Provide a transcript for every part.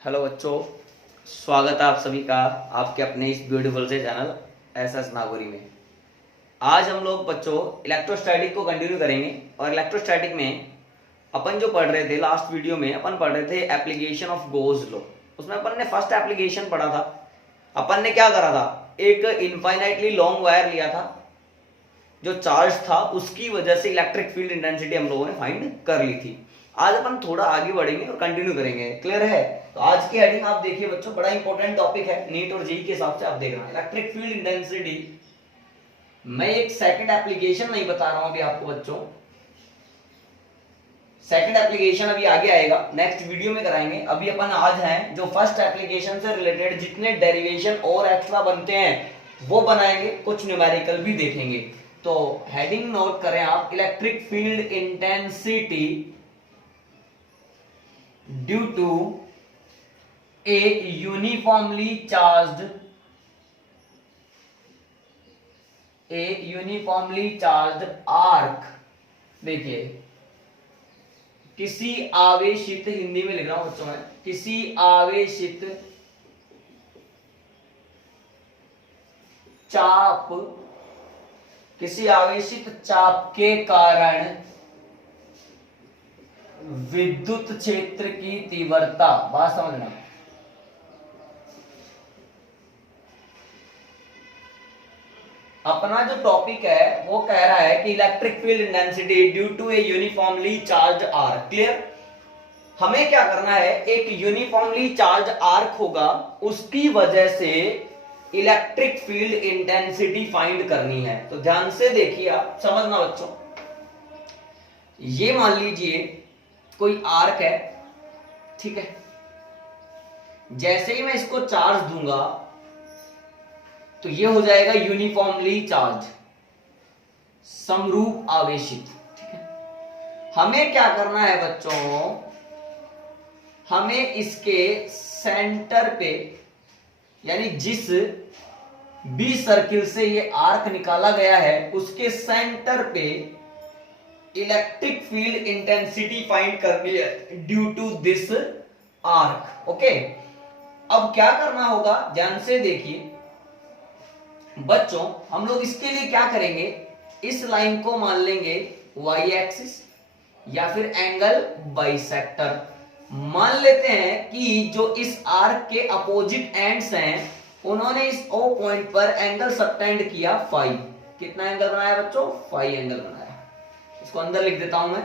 Hello बच्चों, स्वागत है आप सभी का आपके अपने इस ब्यूटीफुल से चैनल एसएस नागौरी में। आज हम लोग बच्चों इलेक्ट्रोस्टैटिक को कंटिन्यू करेंगे और इलेक्ट्रोस्टैटिक में अपन जो पढ़ रहे थे लास्ट वीडियो में अपन पढ़ रहे थे एप्लीकेशन ऑफ गोज लॉ। उसमें अपन ने फर्स्ट एप्लीकेशन पढ़ा था। अपन ने क्या करा था, एक इनफाइनाइटली लॉन्ग वायर लिया था, जो चार्ज था उसकी वजह से इलेक्ट्रिक फील्ड इंटेंसिटी हम लोगों ने फाइंड कर ली थी। आज अपन थोड़ा आगे बढ़ेंगे और कंटिन्यू करेंगे। क्लियर है? तो आज की हेडिंग आप देखिए बच्चों, बड़ा इंपॉर्टेंट टॉपिक है नीट और जेईई के हिसाब से। आप देख रहे हैं इलेक्ट्रिक फील्ड इंटेंसिटी। मैं एक सेकंड एप्लीकेशन नहीं बता रहा हूं अभी आपको बच्चों, सेकंड एप्लीकेशन अभी आगे आएगा, नेक्स्ट वीडियो में कराएंगे। अभी अपन आज हैं जो फर्स्ट एप्लीकेशन से रिलेटेड जितने डेरिवेशन और एक्स्ट्रा बनते हैं वो बनाएंगे, कुछ न्यूमेरिकल भी देखेंगे। तो हेडिंग नोट करें आप, electric field intensity due to a uniformly charged arc. देखिए, किसी आवेशित, हिंदी में लिख रहा हूं बच्चों में, किसी आवेशित चाप के कारण विद्युत क्षेत्र की तीव्रता, बात समझना, अपना जो टॉपिक है वो कह रहा है कि electric field intensity due to a uniformly charge arc. Clear? हमें क्या करना है, एक यूनिफॉर्मली चार्ज आर्क होगा, उसकी वजह से इलेक्ट्रिक फील्ड इंटेंसिटी फाइंड करनी है। तो ध्यान से देखिए, आप समझना बच्चों। ये मान लीजिए कोई आर्क है, ठीक है। जैसे ही मैं इसको चार्ज दूंगा तो ये हो जाएगा यूनिफॉर्मली चार्ज, समरूप आवेशित, ठीक है। हमें क्या करना है बच्चों, हमें इसके सेंटर पे, यानी जिस बी सर्किल से ये आर्क निकाला गया है उसके सेंटर पे इलेक्ट्रिक फील्ड इंटेंसिटी फाइंड करनी है due to this arc. Okay, अब क्या करना होगा, ध्यान से देखिए बच्चों। हम लोग इसके लिए क्या करेंगे, इस लाइन को मान लेंगे वाई एक्सिस या फिर एंगल बाइसेक्टर। मान लेते हैं कि जो इस आर्क के अपोजिट एंड्स हैं उन्होंने इस ओ पॉइंट पर एंगल सबटेंड किया फाई। कितना एंगल बनाया बच्चों? फाई एंगल बनाया। इसको अंदर लिख देता हूं मैं,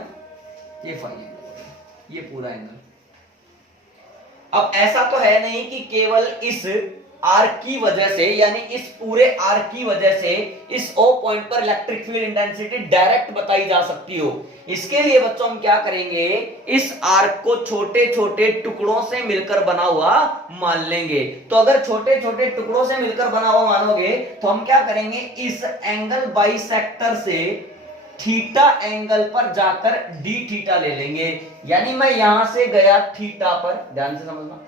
ये फाई एंगल, ये पूरा एंगल। अब ऐसा तो है नहीं कि केवल इस आर्क की वजह से, यानी इस पूरे आर्क की वजह से इस ओ पॉइंट पर इलेक्ट्रिक फील्ड इंटेंसिटी डायरेक्ट बताई जा सकती हो। इसके लिए बच्चों हम क्या करेंगे, इस आर्क को छोटे छोटे टुकड़ों से मिलकर बना हुआ मान लेंगे। तो अगर छोटे छोटे टुकड़ों से मिलकर बना हुआ मानोगे तो हम क्या करेंगे, इस एंगल बाइसेक्टर से थीटा एंगल पर जाकर डी थीटा ले लेंगे। यानी मैं यहां से गया थीटा पर, ध्यान से समझना,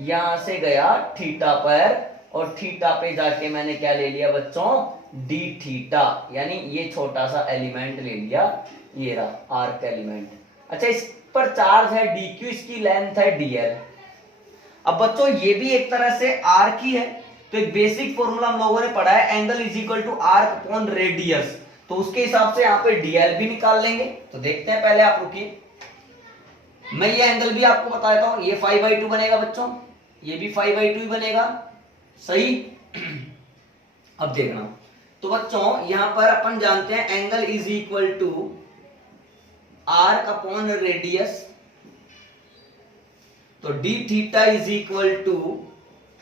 यहां से गया थीटा पर और थीटा पे जाके मैंने क्या ले लिया बच्चों, डी थीटा। यानी ये छोटा सा एलिमेंट ले लिया, ये रहा आर्क एलिमेंट। अच्छा, इस पर चार्ज है डी क्यू, इसकी लेंथ है डीएल। अब बच्चों ये भी एक तरह से आर्क ही है, तो एक बेसिक फॉर्मूला हम लोगों ने पढ़ा है, angle is equal to arc upon radius. तो उसके हिसाब से यहां पे डीएल भी निकाल लेंगे। तो देखते हैं, पहले आप रुकिए, मैं ये एंगल भी आपको बता देता हूं। ये 5/2 बनेगा बच्चों, ये भी 5/2 ही बनेगा, सही। अब देखना, तो बच्चों यहां पर अपन जानते हैं angle is equal to arc upon radius. तो d theta is equal to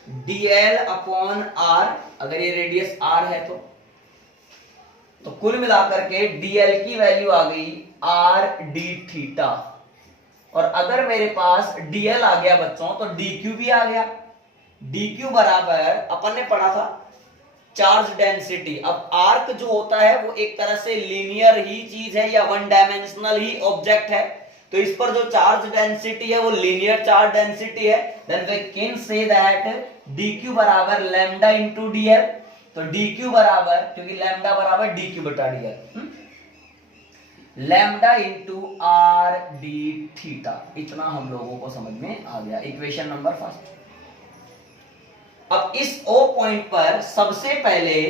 dl upon r, अगर ये रेडियस आर है तो कुल मिलाकर के डीएल की वैल्यू आ गई आर डी थीटा। और अगर मेरे पास डीएल आ गया बच्चों तो डीक्यू भी आ गया। डीक्यू बराबर, अपन ने पढ़ा था चार्ज डेंसिटी। अब आर्क जो होता है वो एक तरह से लीनियर ही चीज है या वन डायमेंशनल ही ऑब्जेक्ट है, तो इस पर जो चार्ज डेंसिटी है वो लीनियर चार्ज डेंसिटी है। Then we can say that dq बराबर लैम्डा इंटू dl। तो dq बराबर, क्योंकि लैम्डा बराबर dq बटा dl, lambda into are d theta. इतना हम लोगों को समझ में आ गया, इक्वेशन नंबर फर्स्ट। अब इस ओ पॉइंट पर सबसे पहले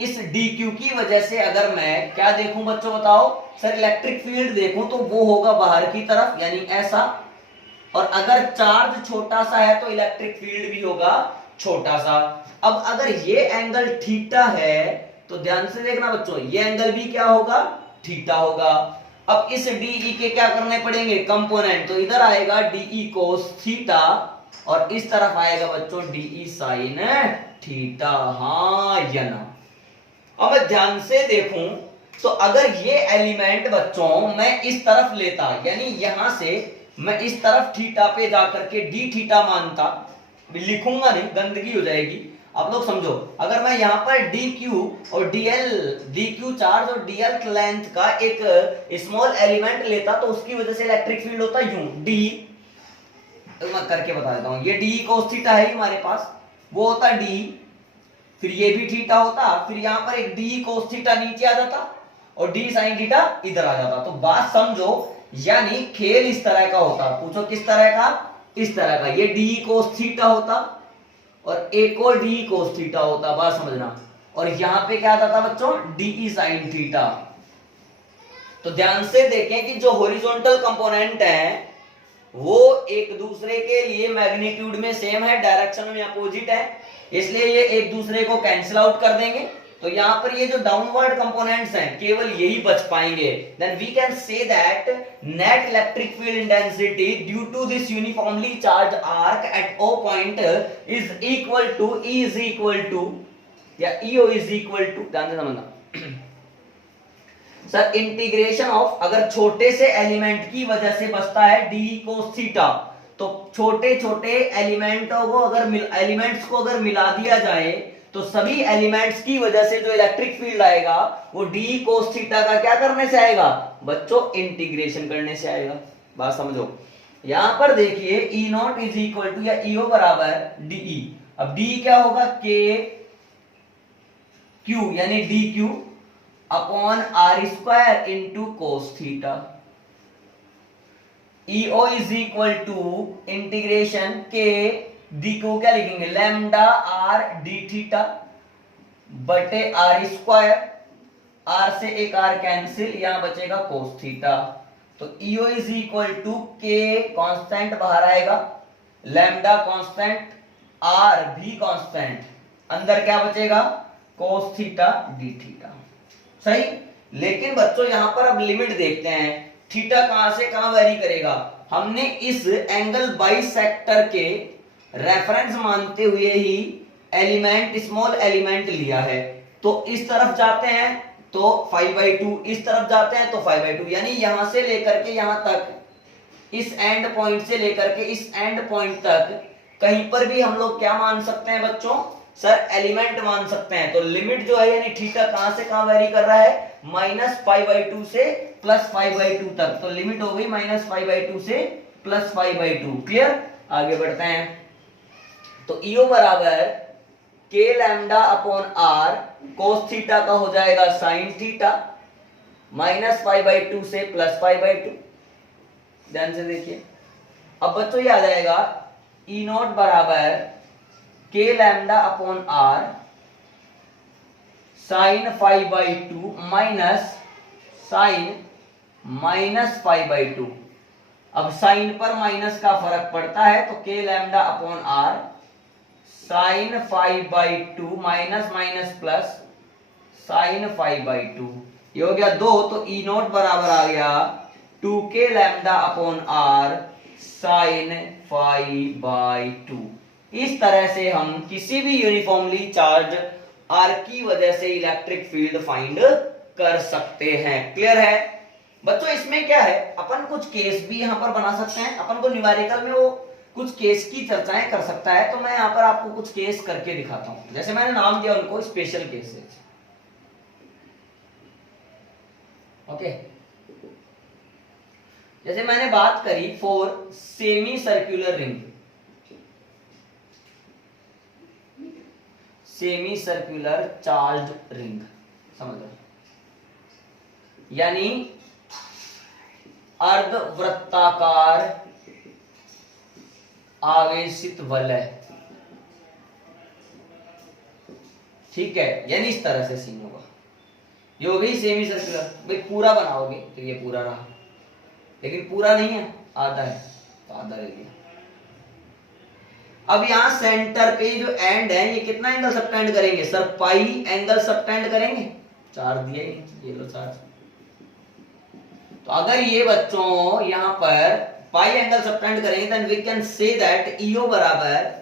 इस डी क्यू की वजह से अगर मैं क्या देखूं बच्चों बताओ, सर इलेक्ट्रिक फील्ड देखूं तो वो होगा बाहर की तरफ यानी ऐसा, और अगर चार्ज छोटा सा है तो इलेक्ट्रिक फील्ड भी होगा छोटा सा। अब अगर ये एंगल थीटा है तो ध्यान से देखना बच्चों, ये एंगल भी क्या होगा, थीटा होगा। अब इस डीई के क्या करने पड़ेंगे कंपोनेंट, तो इधर आएगा डीई कोस थीटा और इस तरफ आएगा बच्चों डीई साइन थीटा, हाँ या ना। अब मैं ध्यान से देखूं तो अगर ये एलिमेंट बच्चों मैं इस तरफ लेता, यानी यहां से मैं इस तरफ थीटा पे जाकर के डी थीटा मानता, लिखूंगा नहीं गंदगी हो जाएगी, आप लोग समझो। अगर मैं यहां पर डी क्यू और डीएल, डी क्यू चार्ज और डीएल लेंथ का एक स्मॉल एलिमेंट लेता तो उसकी वजह से इलेक्ट्रिक फील्ड होता यूं डी, तो मैं करके बता देता हूं, ये डी कोस थीटा है हमारे पास, वो होता डी, फिर ये भी थीटा होता, फिर यहां पर एक डी कोस थीटा नीचे आ जाता और डी साइन थीटा इधर आ जाता। तो बात समझो, यानी खेल इस तरह का होता, पूछो किस तरह का, इस तरह का, ये डी कोस थीटा होता और एक और डी कोस थीटा होता, बात समझना, और यहां पे क्या आता था बच्चों, डी साइन थीटा। तो ध्यान से देखें कि जो हॉरिजॉन्टल कंपोनेंट है वो एक दूसरे के लिए मैग्नीट्यूड में सेम है, डायरेक्शन में अपोजिट है, इसलिए ये एक दूसरे को कैंसिल आउट कर देंगे। तो यहां पर ये जो डाउनवर्ड कंपोनेंट्स हैं केवल यही बच पाएंगे। Then we can say that net electric field intensity due to this uniformly charge arc at O point is equal to, E is equal to या ईओ इज इक्वल टू, ध्यान से समझना sir, integration of, अगर छोटे से element की वजह से बचता है डी कोस थीटा, तो छोटे छोटे एलिमेंटों को अगर एलिमेंट्स को अगर मिला दिया जाए तो सभी एलिमेंट्स की वजह से जो इलेक्ट्रिक फील्ड आएगा वो डी कोस थीटा का क्या करने से आएगा बच्चों, इंटीग्रेशन करने से आएगा। बात समझो, यहां पर देखिए E naught is equal to या ईओ बराबर डीई। अब डी क्या होगा, के क्यू यानी d q upon r square into cos theta. E O is equal to integration k d को क्या लिखेंगे, लैम्डा आर डी थीटा बटे आर स्क्वायर, आर से एक आर कैंसिल, यहां बचेगा कोस थीटा। तो E O is equal to k constant बाहर आएगा, लैम्डा कांस्टेंट, आर भी कांस्टेंट, अंदर क्या बचेगा कोस थीटा डी थीटा, सही। लेकिन बच्चों यहां पर अब लिमिट देखते हैं, थीटा कहां से कहां वेरी करेगा। हमने इस एंगल बाइसेक्टर के रेफरेंस मानते हुए ही एलिमेंट, स्मॉल एलिमेंट लिया है, तो इस तरफ जाते हैं तो 5/2, इस तरफ जाते हैं तो 5/2, यानी यहां से लेकर के यहां तक, इस एंड पॉइंट से लेकर के इस एंड पॉइंट तक कहीं पर भी हम लोग क्या मान सकते हैं बच्चों, सर एलिमेंट मान सकते हैं। तो लिमिट जो है यानी थीटा कहां से कहां वेरी कर रहा है, -5/2 से +5/2 तक, तो लिमिट हो गई -5/2 से +5/2। क्लियर, आगे बढ़ते हैं। तो ईओ बराबर k lambda upon r, cos theta का हो जाएगा साइन थीटा, -5/2 से +5/2, ध्यान से देखिए। अब बच्चों ये आ जाएगा ई नॉट बराबर k lambda upon r sine 5/2 minus sine -5/2। अब साइन पर माइनस का फर्क पड़ता है तो k lambda upon r sine 5/2 minus minus plus sine 5/2, ये हो गया 2, तो ई नॉट बराबर आ गया 2k lambda upon r sine 5/2। इस तरह से हम किसी भी यूनिफॉर्मली चार्ज आर की वजह से इलेक्ट्रिक फील्ड फाइंड कर सकते हैं। क्लियर है बच्चों, इसमें क्या है, अपन कुछ केस भी यहां पर बना सकते हैं, अपन को न्यूमेरिकल में वो कुछ केस की चर्चाएं कर सकता है, तो मैं यहां पर आपको कुछ केस करके दिखाता हूं, जैसे मैंने नाम दिया उनको स्पेशल केसेस। ओके, जैसे मैंने बात करी for semi circular ring, semi circular charge ring, समझ लो, यानी अर्धवृत्ताकार आवेशित वलय, ठीक है, यानी इस तरह से सीन होगा। ये हो गई सेमी सर्कुलर। भाई पूरा बनाओगे तो ये पूरा रहा, लेकिन पूरा नहीं है, आधा है तो आधा ले लिया। अब यहां सेंटर पे जो एंड है ये कितना एंगल सबटेंड करेंगे सर? पाई एंगल सबटेंड करेंगे। 4 दिए, ये लो 4। तो अगर ये बच्चों यहां पर पाई एंगल सबटेंड करेंगे then we can say that E O बराबर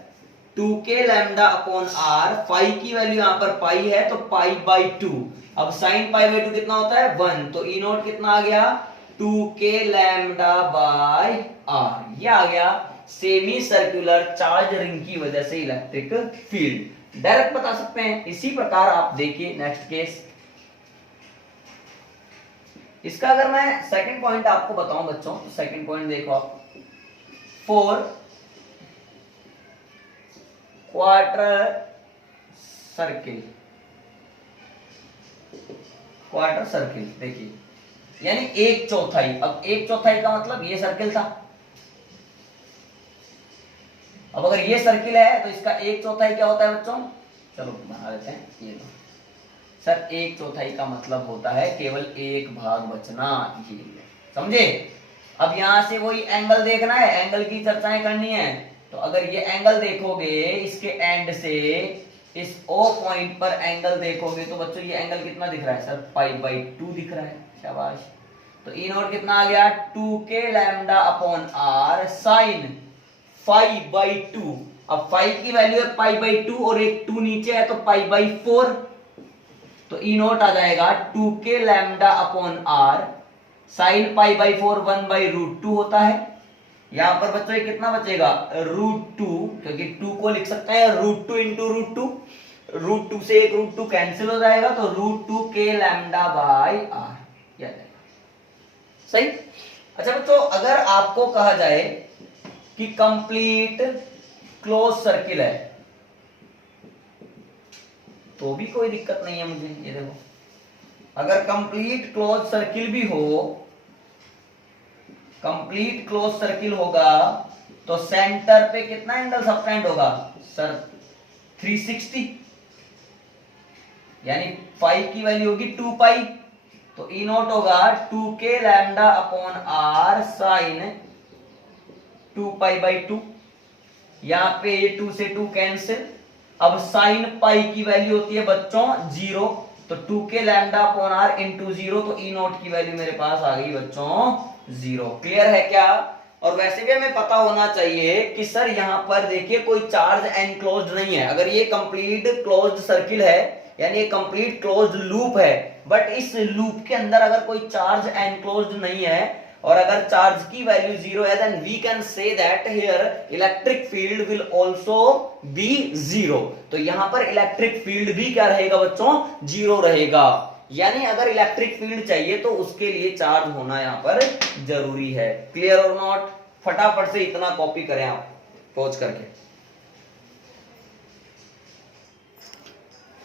2k लैम्डा अपॉन आर। पाई की वैल्यू यहां पर पाई है तो पाई बाई 2। अब साइन पाई बाई 2 कितना होता है? 1। तो ई नोट कितना आ गया? 2k lambda by are. ये आ गया सेमी सर्कुलर चार्ज रिंग की वजह से इलेक्ट्रिक फील्ड। डायरेक्ट बता सकते हैं। इसी प्रकार आप देखिए नेक्स्ट केस। इसका अगर मैं सेकंड पॉइंट आपको बताऊं बच्चों, तो सेकंड पॉइंट देखो आप, 4 क्वार्टर सर्किल। क्वार्टर सर्किल देखिए, यानी 1/4। अब 1/4 का मतलब ये सर्किल था। अब अगर ये सर्किल है तो इसका 1/4 क्या होता है बच्चों? चलो बना लेते हैं। ये लो सर, 1/4 का मतलब होता है केवल एक भाग बचना, ये समझे? अब यहां से वही एंगल देखना है, एंगल की चर्चाएं करनी है। तो अगर ये एंगल देखोगे इसके एंड से इस O पॉइंट पर एंगल देखोगे तो बच्चों ये एंगल कितना दिख रहा है सर? पाई बाई 2 दिख रहा है। शाबाश। तो ई नोट कितना आ गया? 2k lambda upon r sine pi by 2। अब पाई की वैल्यू है पाई बाई 2 और एक 2 नीचे है तो पाई बाई 4। तो ई नोट आ जाएगा 2k lambda upon r sine pi by 4 1/√2 होता है। यहां पर बच्चों कितना बचेगा? √2, क्योंकि 2 को लिख सकते हैं √2 इंटू √2। √2 से एक √2 कैंसिल हो जाएगा तो √2k लैम्डा बाई आर। सही। अच्छा बच्चों, अगर आपको कहा जाए कि कंप्लीट क्लोज सर्किल है तो भी कोई दिक्कत नहीं है मुझे। ये देखो, अगर कंप्लीट क्लोज सर्किल भी हो, कंप्लीट क्लोज सर्किल होगा तो सेंटर पे कितना एंगल सबटेंड होगा सर? 360, यानी पाई की वैल्यू होगी 2 पाई। तो ई नोट होगा 2k lambda upon r sine 2 pi by 2। यहां पे ये 2 से 2 कैंसिल। अब साइन पाई की वैल्यू होती है बच्चों 0, तो 2k lambda upon are into 0, तो ई नोट की वैल्यू मेरे पास आ गई बच्चों 0। क्लियर है क्या? और वैसे भी हमें पता होना चाहिए कि सर यहां पर देखिए कोई चार्ज एनक्लोज्ड नहीं है। अगर ये कंप्लीट क्लोज्ड सर्किल है यानी ये कंप्लीट क्लोज्ड लूप है, बट इस लूप के अंदर अगर कोई चार्ज एनक्लोज्ड नहीं है और अगर चार्ज की वैल्यू 0 है then we can say that here electric field will also be 0। तो यहां पर इलेक्ट्रिक फील्ड भी क्या रहेगा बच्चों? 0 रहेगा। यानी अगर इलेक्ट्रिक फील्ड चाहिए तो उसके लिए चार्ज होना यहां पर जरूरी है। क्लियर और नॉट? फटाफट से इतना कॉपी करें आप पहुंच करके।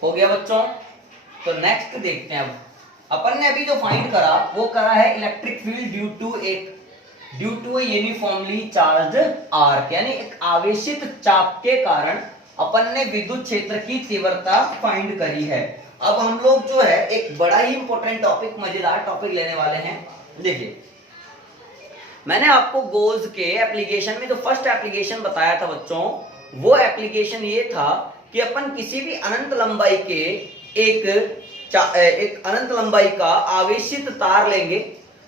हो गया बच्चों? तो नेक्स्ट देखते हैं। अब अपन ने अभी जो फाइंड करा वो करा है electric field due to a uniformly charged arc, यानी एक आवेशित चाप के कारण अपन ने विद्युत क्षेत्र की तीव्रता फाइंड करी है। अब हम लोग जो है एक बड़ा ही इंपॉर्टेंट टॉपिक, मजेदार टॉपिक लेने वाले हैं। देखिए, मैंने आपको गोज के एप्लीकेशन में जो फर्स्ट एप्लीकेशन बताया था बच्चों, वो एप्लीकेशन ये था कि अपन किसी भी अनंत लंबाई के एक अनंत लंबाई का आवेशित तार लेंगे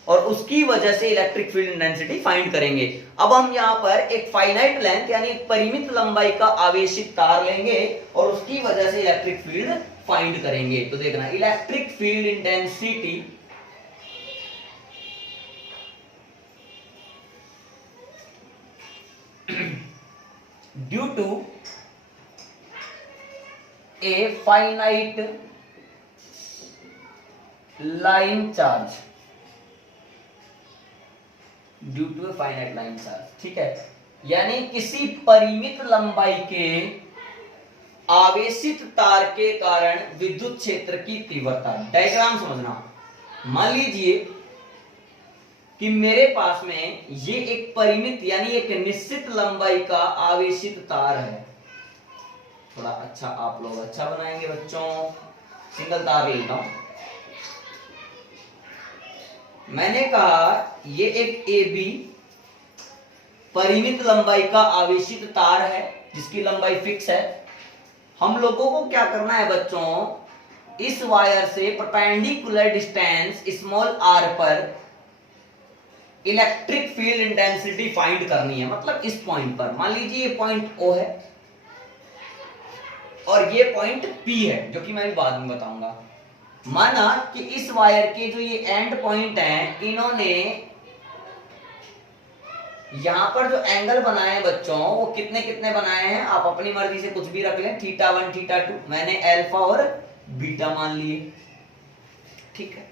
और उसकी वजह से इलेक्ट्रिक फील्ड इंटेंसिटी फाइंड करेंगे। अब हम यहां पर एक फाइनाइट लेंथ यानी एक परिमित लंबाई का आवेशित तार लेंगे और उसकी वजह से इलेक्ट्रिक फील्ड फाइंड करेंगे। तो देखना, electric field intensity due to a finite line charge, due to a finite line charge, ठीक है, यानी किसी परिमित लंबाई के आवेशित तार के कारण विद्युत क्षेत्र की तीव्रता। डायग्राम समझना। मान लीजिए कि मेरे पास में ये एक परिमित यानी एक निश्चित लंबाई का आवेशित तार है। थोड़ा अच्छा आप लोग अच्छा बनाएंगे बच्चों, सिंगल तार लेता हूं। मैंने कहा ये एक AB परिमित लंबाई का आवेशित तार है जिसकी लंबाई फिक्स है। हम लोगों को क्या करना है बच्चों, इस वायर से परपेंडिकुलर डिस्टेंस स्मॉल r पर इलेक्ट्रिक फील्ड इंटेंसिटी फाइंड करनी है। मतलब इस पॉइंट पर, मान लीजिए ये पॉइंट O है और ये पॉइंट P है, जो कि मैं बाद में बताऊंगा। माना कि इस वायर के जो ये एंड पॉइंट हैं, इन्होंने यहां पर जो एंगल बनाए हैं बच्चों, वो कितने कितने बनाए हैं, आप अपनी मर्जी से कुछ भी रख लें, θ1 θ2, मैंने अल्फा और बीटा मान लिए, ठीक है।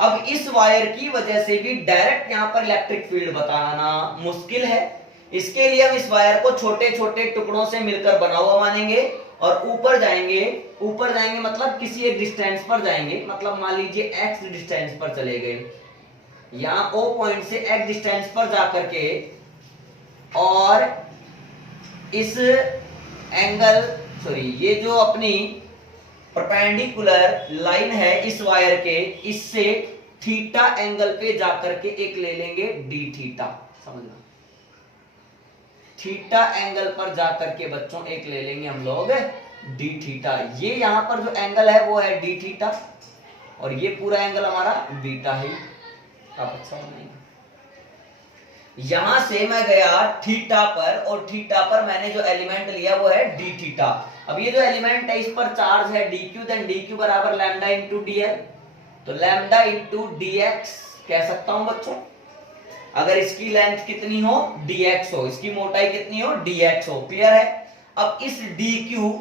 अब इस वायर की वजह से भी डायरेक्ट यहां पर इलेक्ट्रिक फील्ड बताना मुश्किल है। इसके लिए हम इस वायर को छोटे छोटे टुकड़ों से मिलकर बना हुआ मानेंगे और ऊपर जाएंगे मतलब किसी एक डिस्टेंस पर जाएंगे। मतलब मान लीजिए x डिस्टेंस पर चले गए, यहां O पॉइंट से x डिस्टेंस पर जाकर के, और इस एंगल ये जो अपनी परपेंडिकुलर लाइन है इस वायर के, इससे थीटा एंगल पे जाकर के एक ले लेंगे d थीटा, समझना, थीटा एंगल पर जाकर के बच्चों एक ले लेंगे हम लोग d थीटा। ये यहां पर जो एंगल है वो है d थीटा और ये पूरा एंगल हमारा बीटा है। आप अच्छा बनाएंगे। यहां से मैं गया थीटा पर और थीटा पर मैंने जो एलिमेंट लिया वो है d थीटा। अब ये जो एलिमेंट है इस पर चार्ज है dq, देन dq बराबर लैम्डा इंटू dl, तो लैम्डा इंटू dx कह सकता हूं बच्चों। अगर इसकी लेंथ कितनी हो dx हो, इसकी मोटाई कितनी हो dx हो, क्लियर है। अब इस dq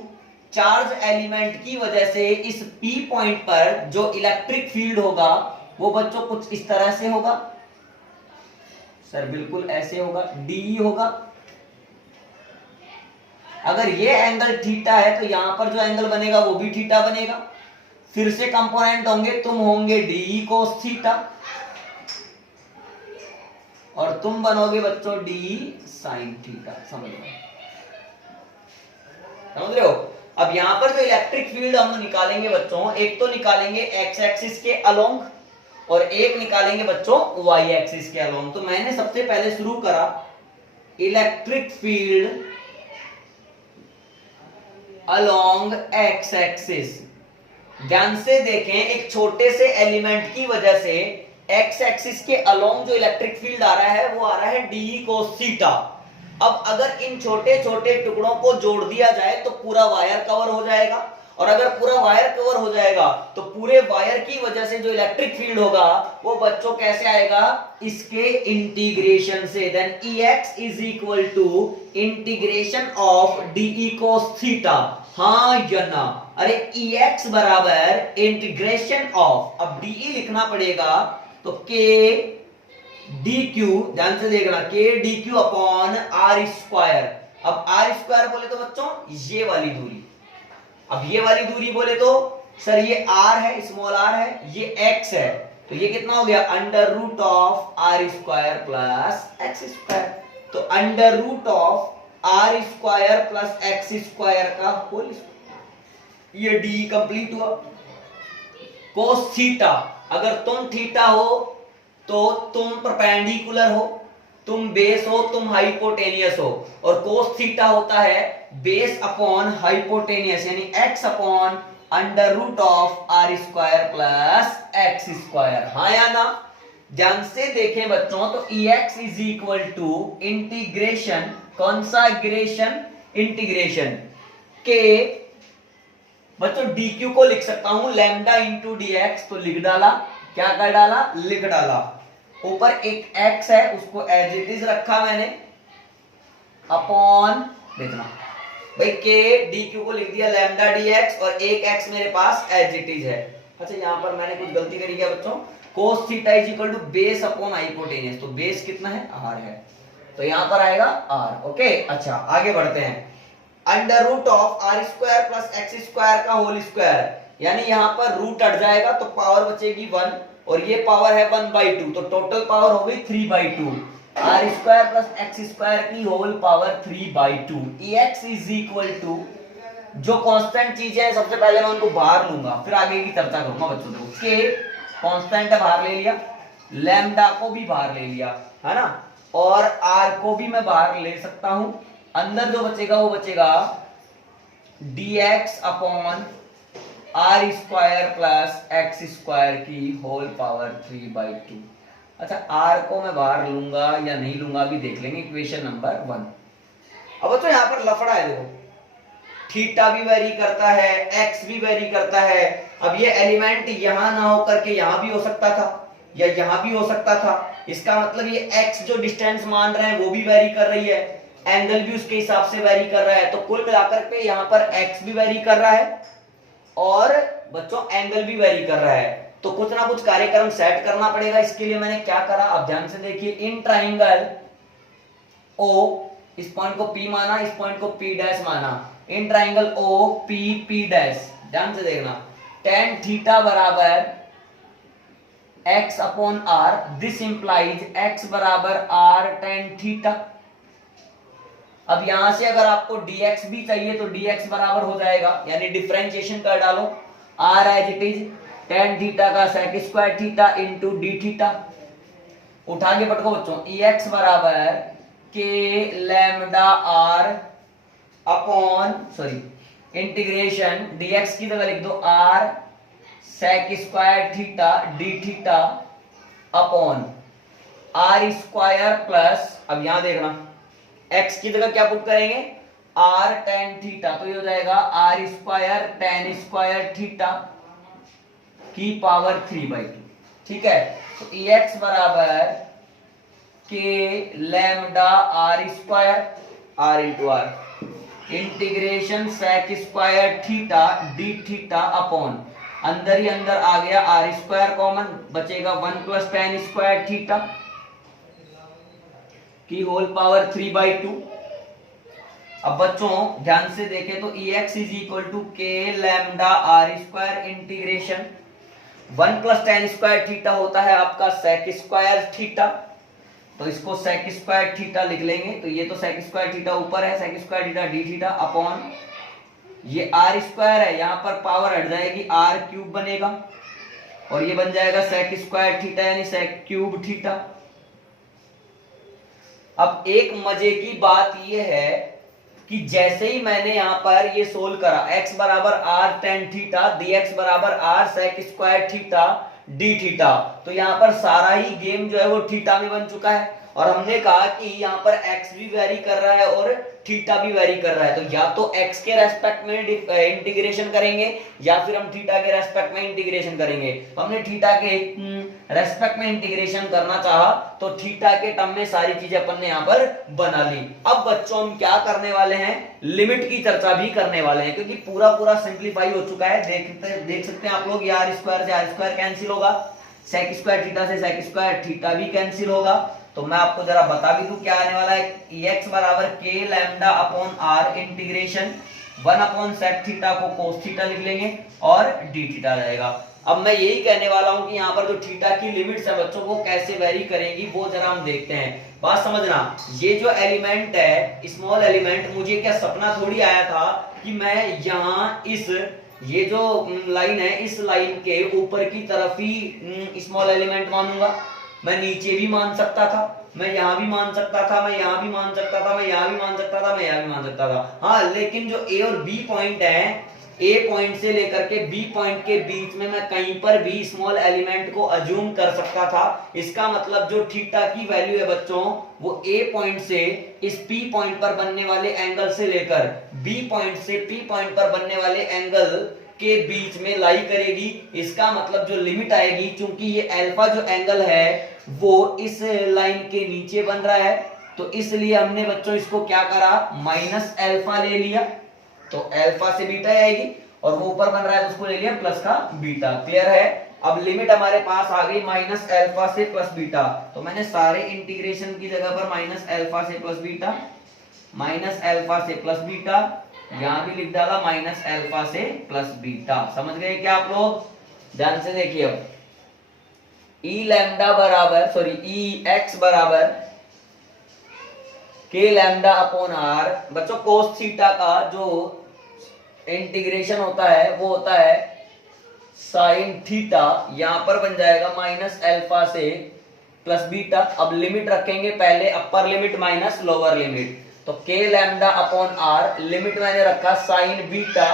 चार्ज एलिमेंट की वजह से इस p पॉइंट पर जो इलेक्ट्रिक फील्ड होगा वो बच्चों कुछ इस तरह से होगा, सर बिल्कुल ऐसे होगा, डी होगा। अगर ये एंगल थीटा है तो यहां पर जो एंगल बनेगा वो भी थीटा बनेगा। फिर से कंपोनेंट होंगे, तुम होंगे डी कोस थीटा और तुम बनोगे बच्चों डी साइन थीटा। समझ रहे हो। अब यहां पर जो इलेक्ट्रिक फील्ड हम निकालेंगे बच्चों, एक तो निकालेंगे एक्स एक्सिस के अलोंग और एक निकालेंगे बच्चों वाई एक्सिस के अलोंग। तो मैंने सबसे पहले शुरू करा electric field along x axis. ध्यान से देखें, एक छोटे से एलिमेंट की वजह से एक्स एक्सिस के अलोंग जो इलेक्ट्रिक फील्ड आ रहा है वो आ रहा है डी कोस थीटा। अब अगर इन छोटे छोटे टुकड़ों को जोड़ दिया जाए तो पूरा वायर कवर हो जाएगा, और अगर पूरा वायर कवर हो जाएगा तो पूरे वायर की वजह से जो इलेक्ट्रिक फील्ड होगा वो बच्चों कैसे आएगा, इसके इंटीग्रेशन से। Then Ex is equal to integration of d cos theta, हाँ या ना। अरे Ex बराबर इंटीग्रेशन ऑफ, अब डी लिखना पड़ेगा तो k dq, ध्यान से देखना, k dq upon r square. अब r स्क्वायर बोले तो बच्चों ये वाली दूरी, अब ये वाली दूरी बोले तो सर ये r है, स्मॉल r है, ये x है, तो ये कितना हो गया under root of r square plus x square. तो under root of r square plus x square का होल स्क्वायर, ये d कंप्लीट हुआ। कोस थीटा, अगर तुम थीटा हो तो तुम परपेंडिकुलर हो, तुम बेस हो, तुम हाइपोटेनियस हो, और कोस थीटा होता है बेस अपॉन हाइपोटेनियस, यानी x upon under root of r square plus x square, हाँ या ना। ध्यान से देखें बच्चों, तो Ex is equal to integration, कौन सा इंटीग्रेशन, इंटीग्रेशन के बच्चों dq को लिख सकता हूं लैम्डा इंटू dx, तो लिख डाला, क्या कर डाला, लिख डाला। ऊपर एक x है उसको एज इट इज रखा मैंने, अपॉन देखना भाई k dq को लिख दिया लैम्डा dx और एक x मेरे पास एज इट इज है। अच्छा यहां पर मैंने कुछ गलती करी क्या बच्चों, cos theta is equal to base upon hypotenuse, तो बेस कितना है r है, तो यहां पर आएगा r। ओके अच्छा आगे बढ़ते हैं। Under root of r square plus x square का होल स्क्वायर, यानी यहां पर रूट हट जाएगा तो पावर बचेगी 1, और ये पावर है 1/2, तो टोटल पावर हो गई 3/2। R square plus x square की whole power 3/2। X is equal to, जो कांस्टेंट चीजें हैं सबसे पहले मैं उनको बाहर लूंगा, फिर आगे की चर्चा करूंगा बच्चों। देखो के कांस्टेंट है, बाहर ले लिया, लैम्डा को भी बाहर ले लिया, है ना, और आर को भी मैं बाहर ले सकता हूं। अंदर जो बचेगा वो बचेगा dx upon r square plus x square की होल पावर 3/2। अच्छा, आर को मैं बाहर लूंगा या नहीं लूंगा अभी देख लेंगे, इक्वेशन नंबर 1। अब बच्चों यहां पर लफड़ा है, देखो थीटा भी वेरी करता है, एक्स भी वेरी करता है। अब ये एलिमेंट यहां ना होकर के यहां भी हो सकता था या यहां भी हो सकता था। इसका मतलब ये एक्स जो डिस्टेंस मान रहे हैं वो भी वेरी कर रही है, एंगल भी उसके हिसाब से वेरी कर रहा है। तो कुल मिलाकर के यहां पर एक्स भी वेरी कर रहा है और बच्चों एंगल भी वेरी कर रहा है। तो कुछ ना कुछ कार्यक्रम सेट करना पड़ेगा। इसके लिए मैंने क्या करा, आप ध्यान से देखिए। इन ट्राइंगल ओ, इस पॉइंट को P माना, इस पॉइंट को P डैश माना। In triangle O P P dash, ध्यान से देखना, tan थीटा बराबर x upon r, this implies x बराबर r tan थीटा। अब यहां से अगर आपको dx भी चाहिए तो dx बराबर हो जाएगा, यानी डिफरेंशिएशन कर डालो, r as it is tan theta का sec square theta into d theta. उठा के पटको बच्चों, ex बराबर k lambda r upon integration dx की जगह लिख दो r sec square theta d theta upon r square plus, अब यहां देखना x की जगह क्या पुट करेंगे, r tan थीटा, तो ये हो जाएगा r square tan square theta की पावर 3/2। ठीक है, तो ex बराबर k lambda r square, r into r, integration sec square theta d theta upon, अंदर ही अंदर आ गया r स्क्वायर कॉमन, बचेगा 1 प्लस tan स्क्वायर थीटा की होल पावर 3/2। अब बच्चों ध्यान से देखें तो ex is equal to k lambda r square integration 1 plus tan square theta होता है आपका sec स्क्वायर थीटा, तो इसको sec स्क्वायर थीटा लिख लेंगे। तो ये तो sec स्क्वायर थीटा ऊपर है, sec square theta d theta upon ये r स्क्वायर है, यहां पर पावर हट जाएगी, r क्यूब बनेगा और ये बन जाएगा sec स्क्वायर थीटा यानी sec क्यूब थीटा। अब एक मजे की बात यह है कि जैसे ही मैंने यहां पर ये सोल्व करा, x बराबर r tan थीटा, dx बराबर r sec square theta d theta, तो यहां पर सारा ही गेम जो है वो थीटा में बन चुका है। और हमने कहा कि यहाँ पर x भी वेरी कर रहा है और थीटा भी वेरी कर रहा है, तो या तो x के रेस्पेक्ट में इंटीग्रेशन करेंगे या फिर हम थीटा के रेस्पेक्ट में इंटीग्रेशन करेंगे। तो हमने थीटा के रेस्पेक्ट में इंटीग्रेशन करना चाहा तो थीटा के टर्म में सारी चीजें अपन ने यहाँ पर बना ली। अब बच्चों हम क्या करने वाले हैं, लिमिट की चर्चा भी करने वाले हैं, क्योंकि पूरा पूरा सिंप्लीफाई हो चुका है। देख सकते हैं आप लोग, आर स्क्वायर से आर स्क्वायर कैंसिल होगा, सेक स्क्वायर थीटा से सेक स्क्वायर थीटा भी कैंसिल होगा। तो मैं आपको जरा बता भी दूं क्या आने वाला है, एक्स बराबर k lambda upon r integration 1 upon sec theta को कोस थीटा लिख लेंगे और डी थीटा रहेगा। अब मैं यही कहने वाला हूं कि यहाँ पर जो थीटा की लिमिट्स है बच्चों वो कैसे वेरी करेंगी वो जरा हम देखते हैं। बात समझना, ये जो एलिमेंट है स्मॉल एलिमेंट, मुझे क्या सपना थोड़ी आया था कि मैं यहाँ इस ये जो लाइन है इस लाइन के ऊपर की तरफ ही स्मॉल एलिमेंट मानूंगा। मैं नीचे भी मान सकता था, मैं यहां भी मान सकता था, मैं यहां भी मान सकता था, मैं यहां भी मान सकता था, मैं यहां भी मान सकता था। हाँ, लेकिन जो ए और बी पॉइंट है, ए पॉइंट से लेकर के बी पॉइंट के बीच में मैं कहीं पर भी स्मॉल एलिमेंट को अज्यूम कर सकता था। इसका मतलब जो थीटा की वैल्यू है बच्चों वो ए पॉइंट से इस पी पॉइंट पर बनने वाले एंगल से लेकर बी पॉइंट से पी पॉइंट पर बनने वाले एंगल के बीच में लाई करेगी। इसका मतलब जो लिमिट आएगी, चूंकि ये अल्फा जो एंगल है वो इस लाइन के नीचे बन रहा है, तो इसलिए हमने बच्चों इसको क्या करा, माइनस अल्फा ले लिया, तो अल्फा से बीटा आएगी, और वो ऊपर बन रहा है तो उसको ले लिया प्लस का बीटा। क्लियर है? अब लिमिट हमारे पास आ गई माइनस अल्फा से प्लस बीटा, तो मैंने सारे इंटीग्रेशन की जगह पर माइनस अल्फा से प्लस बीटा, माइनस अल्फा से प्लस बीटा, यहां भी लिख डाला माइनस अल्फा से प्लस बीटा। समझ गए क्या आप लोग? ध्यान से देखिए। अब ई लैम्डा बराबर सॉरी ई एक्स बराबर के लैम्डा अपॉन आर। बच्चों कोस थीटा का जो इंटीग्रेशन होता है वो होता है साइन थीटा, यहां पर बन जाएगा माइनस अल्फा से प्लस बीटा। अब लिमिट रखेंगे, पहले upper limit minus lower limit, तो k lambda upon r, limit मैंने रखा sine beta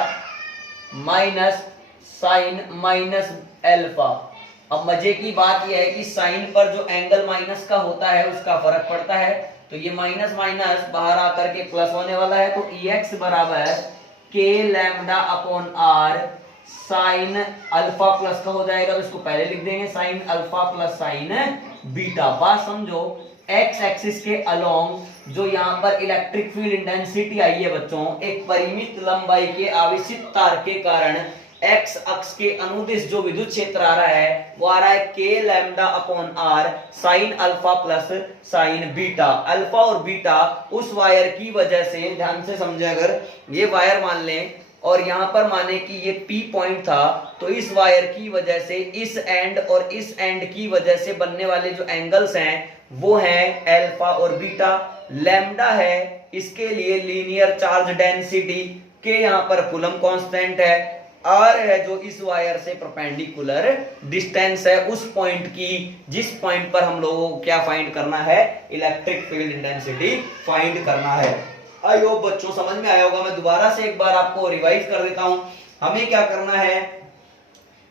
minus sine minus alpha. अब मजे की बात यह है कि साइन पर जो एंगल माइनस का होता है उसका फर्क पड़ता है, तो ये माइनस माइनस बाहर आकर के प्लस होने वाला है, तो ई एक्स बराबर k lambda upon r sine alpha plus का हो जाएगा, तो इसको पहले लिख देंगे sine alpha plus sine beta. बात समझो, एक्स एक्सिस के अलोंग जो यहाँ पर इलेक्ट्रिक फील्ड इंटेंसिटी आई है बच्चों, एक परिमित लंबाई के आवेशित तार के कारण एक्स अक्ष के अनुदिश जो विद्युत क्षेत्र आ रहा है वो आ रहा है k lambda upon r sine alpha plus sine beta. Alpha और बीटा उस वायर की वजह से, ध्यान से समझे, अगर ये वायर मान लें और यहां पर माने कि ये P पॉइंट था, तो इस वायर की वजह से इस एंड और इस एंड की वजह से बनने वाले जो एंगल्स हैं वो हैं अल्फा और बीटा। लैम्डा है इसके लिए लीनियर चार्ज डेंसिटी, के यहां पर कूलम कांस्टेंट है, आर है जो इस वायर से परपेंडिकुलर डिस्टेंस है उस पॉइंट की जिस पॉइंट पर हम लोगों को क्या फाइंड करना है, इलेक्ट्रिक फील्ड इंटेंसिटी फाइंड करना है। आई होप बच्चों समझ में आया होगा। मैं दोबारा से एक बार आपको रिवाइज कर देता हूं। हमें क्या करना है,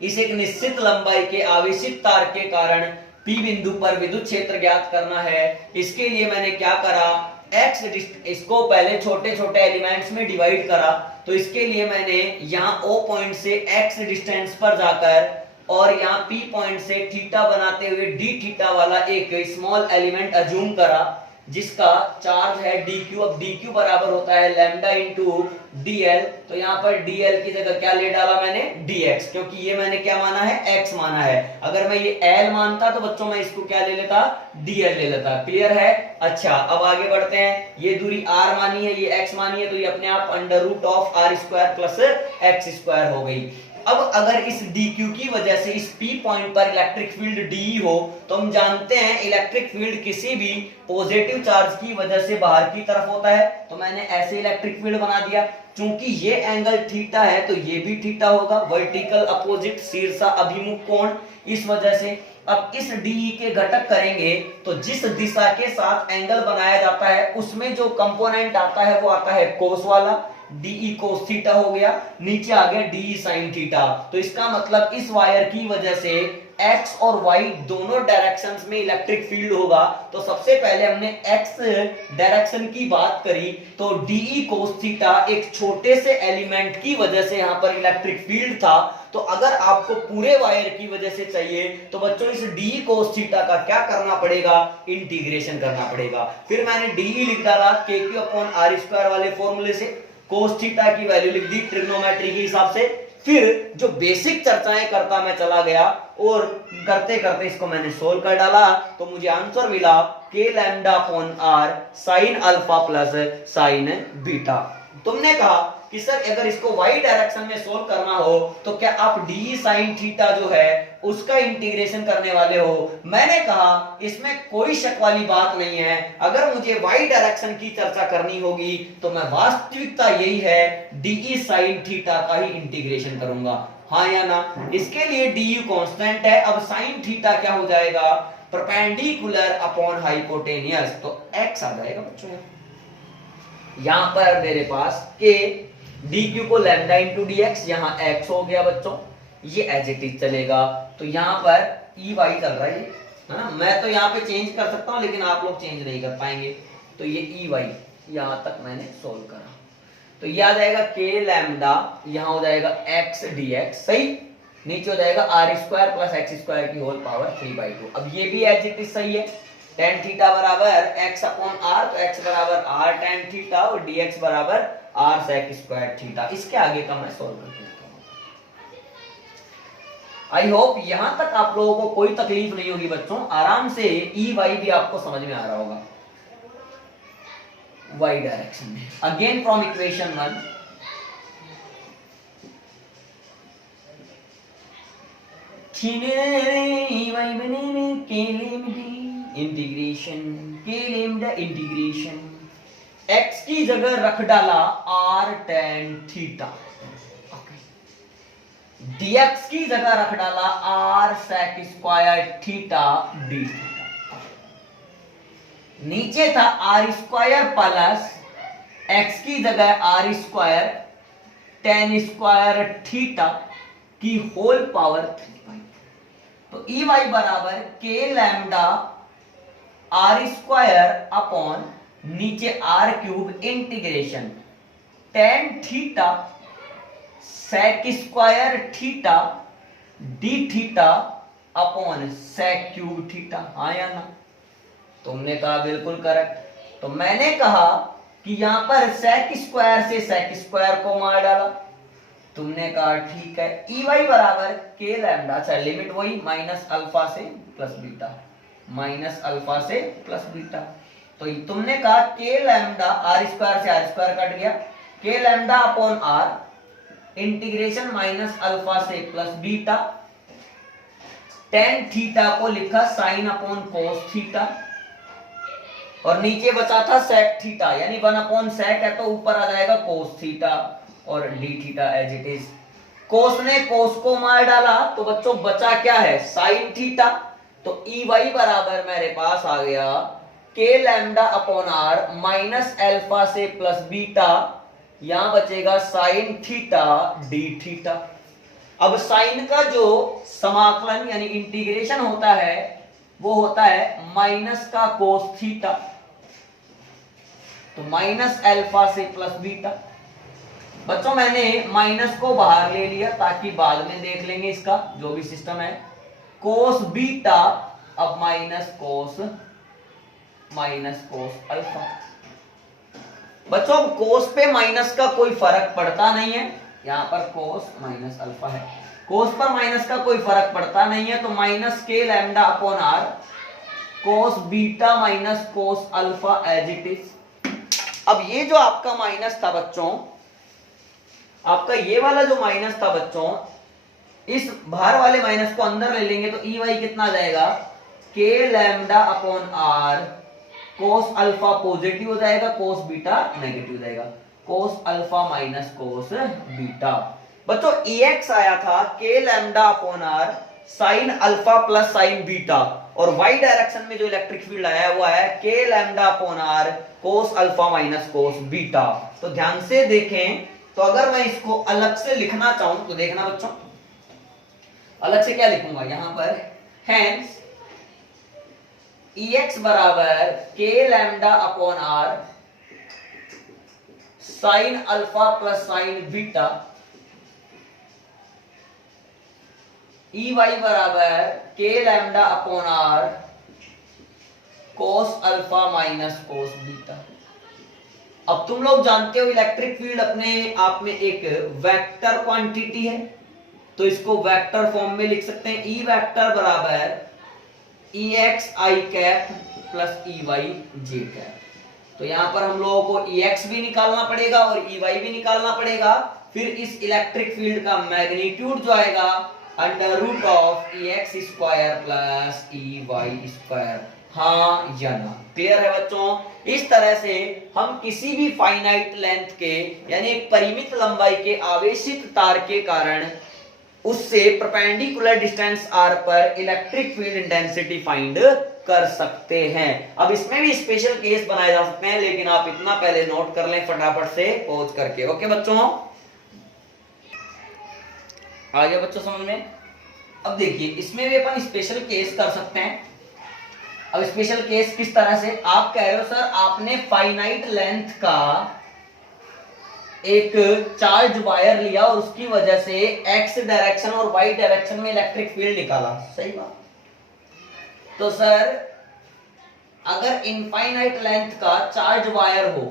इस एक निश्चित लंबाई के आवेशित तार के कारण P बिंदु पर विद्युत क्षेत्र ज्ञात करना है। इसके लिए मैंने क्या करा, x इसको पहले छोटे छोटे एलिमेंट्स में डिवाइड करा, तो इसके लिए मैंने यहाँ O पॉइंट से x डिस्टेंस पर जाकर और यहाँ P पॉइंट से थीटा बनाते हुए d थीटा वाला एक स्मॉल एलिमेंट अज्यूम करा जिसका चार्ज है dq। अब dq बराबर होता है लैम्डा इंटू dl, तो यहाँ पर dl की जगह क्या ले डाला मैंने, dx, क्योंकि ये मैंने क्या माना है, x माना है। अगर मैं ये l मानता तो बच्चों मैं इसको क्या ले लेता, dl ले लेता। क्लियर है? अच्छा, अब आगे बढ़ते हैं। ये दूरी r मानी है, ये x मानी है, तो ये अपने आप under root of r square plus x square हो गई। अब अगर इस dq की वजह से इस P पॉइंट पर इलेक्ट्रिक फील्ड dE हो, तो हम जानते हैं इलेक्ट्रिक फील्ड किसी भी पॉजिटिव चार्ज की वजह से बाहर की तरफ होता है, तो मैंने ऐसे इलेक्ट्रिक फील्ड बना दिया। चूंकि ये एंगल थीटा है तो ये भी थीटा होगा, वर्टिकल अपोजिट शीर्षा अभिमुख कोण, इस वजह से। अब इस डीई के घटक करेंगे तो जिस दिशा के साथ एंगल बनाया जाता है उसमें जो कंपोनेंट आता है वो आता है कोस वाला, डीई कोस थीटा हो गया, नीचे आ गया डीई साइन थीटा। तो इसका मतलब इस वायर की वजह से एक्स और वाई दोनों डायरेक्शंस में इलेक्ट्रिक फील्ड होगा। तो सबसे पहले हमने एक्स डायरेक्शन की बात करी, तो डीई कोस थीटा एक छोटे से एलिमेंट की वजह से यहां पर इलेक्ट्रिक फील्ड था। तो अगर आपको पूरे वायर की वजह से चाहिए तो बच्चों इस डीई कोस थीटा का क्या करना पड़ेगा, इंटीग्रेशन करना पड़ेगा। फिर मैंने डीई लिख डाला के क्यू अपॉन आर स्क्वायर वाले फॉर्मूले से, कोस थीटा की वैल्यू लिख दी ट्रिग्नोमेट्री के हिसाब से। फिर जो बेसिक चर्चाएं करता मैं चला गया और करते करते इसको मैंने सोल्व कर डाला, तो मुझे आंसर मिला k lambda upon r sine alpha plus sine beta. तुमने कहा कि सर अगर इसको y डायरेक्शन में सोल्व करना हो तो क्या आप डी साइन थीटा जो है उसका इंटीग्रेशन करने वाले हो? मैंने कहा इसमें कोई शक वाली बात नहीं है। अगर मुझे y डायरेक्शन की चर्चा करनी होगी तो मैं वास्तविकता यही है डी साइन थीटा का ही इंटीग्रेशन करूंगा, हाँ या ना? इसके लिए डी कांस्टेंट है। अब साइन थीटा क्या हो जाएगा, परपेंडिकुलर अपॉन हाइपोटेनियस, तो x आ जाएगा बच्चों। यहां पर मेरे पास के डी क्यू को लैम्डा इंटू डी एक्स, यहाँ एक्स हो गया बच्चों, ये एज इट इज चलेगा। तो यहाँ पर ई वाई चल रहा है ना, मैं तो यहाँ पे चेंज कर सकता हूँ लेकिन आप लोग चेंज नहीं कर पाएंगे। तो ये ई वाई यहां तक मैंने सोल्व करा, तो ये आ जाएगा के लैम्डा, यहाँ हो जाएगा एक्स डी एक्स, सही, नीचे हो जाएगा r square plus x square की होल पावर 3/2। अब ये भी एज इट इज सही है, टेन थीटा बराबर एक्स अपॉन आर, तो एक्स बराबर आर टेन थीटा और डीएक्स बराबर आर सेक स्क्वायर थीटा। इसके आगे का मैं सोल्व कर देता हूं। आई होप यहां तक आप लोगों को कोई तकलीफ नहीं होगी बच्चों, आराम से ई वाई भी आपको समझ में आ रहा होगा वाई डायरेक्शन में। Again from equation 1, integration x की जगह रख डाला r tan थीटा, dx की जगह रख डाला r sec square theta d theta. नीचे था r स्क्वायर प्लस x की जगह r square tan square theta की होल पावर 3 तो ई वाई बराबर k lambda r square upon नीचे r cube integration tan theta sec square theta d theta upon sec cube theta. हाँ या ना? तुमने कहा बिल्कुल करेक्ट। तो मैंने कहा कि यहां पर sec स्क्वायर से sec स्क्वायर को मार डाला, तुमने कहा ठीक है। ई वाई बराबर के लैम्डा, अच्छा लिमिट वही माइनस अल्फा से प्लस बीटा, माइनस अल्फा से प्लस बीटा। तो तुमने कहा के लैम्डा आर स्क्वायर से आर स्क्वायर कट गया, k lambda upon r integration minus alpha से प्लस बीटा, टेन थीटा को लिखा साइन अपॉन कोस थीटा और नीचे बचा था सेक थीटा, यानी 1 अपॉन सेक है तो ऊपर आ जाएगा कोस थीटा और d theta as it is. Cos ने कोस को मार डाला तो बच्चों बचा क्या है? Sine theta. तो ई वाई बराबर मेरे पास आ गया k lambda upon r minus alpha से प्लस बीटा, यहां बचेगा साइन थीटा डी थीटा। अब साइन का जो समाकलन यानी इंटीग्रेशन होता है वो होता है माइनस का कोस थीटा, तो माइनस अल्फा से प्लस बीटा। बच्चों मैंने माइनस को बाहर ले लिया ताकि बाद में देख लेंगे इसका जो भी सिस्टम है। कोस बीटा अब माइनस कोस अल्फा। बच्चों अब कोस पे माइनस का कोई फर्क पड़ता नहीं है, यहां पर कोस माइनस अल्फा है, कोस पर माइनस का कोई फर्क पड़ता नहीं है, तो minus k lambda upon r cos beta minus cos alpha as it is. अब ये जो आपका माइनस था बच्चों, आपका ये वाला जो माइनस था बच्चों, इस बाहर वाले माइनस को अंदर ले लेंगे तो ई वाई कितना आ जाएगा? K lambda upon r cos alpha positive हो जाएगा, कोस बीटा नेगेटिव हो जाएगा, cos alpha minus cos beta. बच्चों एक्स आया था k lambda upon r sine alpha plus sine beta, और वाई डायरेक्शन में जो इलेक्ट्रिक फील्ड आया है वो आया k lambda upon r cos alpha minus cos beta. तो ध्यान से देखें, तो अगर मैं इसको अलग से लिखना चाहूं तो देखना बच्चों, अलग से क्या लिखूंगा यहां पर, हेंस Ex बराबर k lambda upon r sine alpha plus sine beta, E y बराबर k lambda upon r cos alpha minus cos beta. अब तुम लोग जानते हो इलेक्ट्रिक फील्ड अपने आप में एक वेक्टर क्वांटिटी है, तो इसको वेक्टर फॉर्म में लिख सकते हैं। ई वेक्टर बराबर ई एक्स आई कैप प्लस ई वाई जे कैप। तो यहां पर हम लोगों को ई एक्स भी निकालना पड़ेगा और ई वाई भी निकालना पड़ेगा। फिर इस इलेक्ट्रिक फील्ड का मैग्नीट्यूड जो आएगा under root of E x square plus E y square. हाँ या ना? क्लियर है बच्चों? इस तरह से हम किसी भी फाइनाइट लेंथ के यानी एक परिमित लंबाई के आवेशित तार के कारण उससे परपेंडिकुलर डिस्टेंस आर पर इलेक्ट्रिक फील्ड इंटेंसिटी फाइंड कर सकते हैं। अब इसमें भी स्पेशल केस बनाए जा सकते हैं, लेकिन आप इतना पहले नोट कर लें फटाफट से पॉज करके। ओके बच्चों, आ गया बच्चों समझ में? अब देखिए इसमें भी अपन स्पेशल केस कर सकते हैं। अब स्पेशल केस किस तरह से? आप कह रहे हो सर आपने फाइनाइट लेंथ का एक चार्ज वायर लिया और उसकी वजह से एक्स डायरेक्शन और वाई डायरेक्शन में इलेक्ट्रिक फील्ड निकाला, सही बात। तो सर अगर इनफाइनाइट लेंथ का चार्ज वायर हो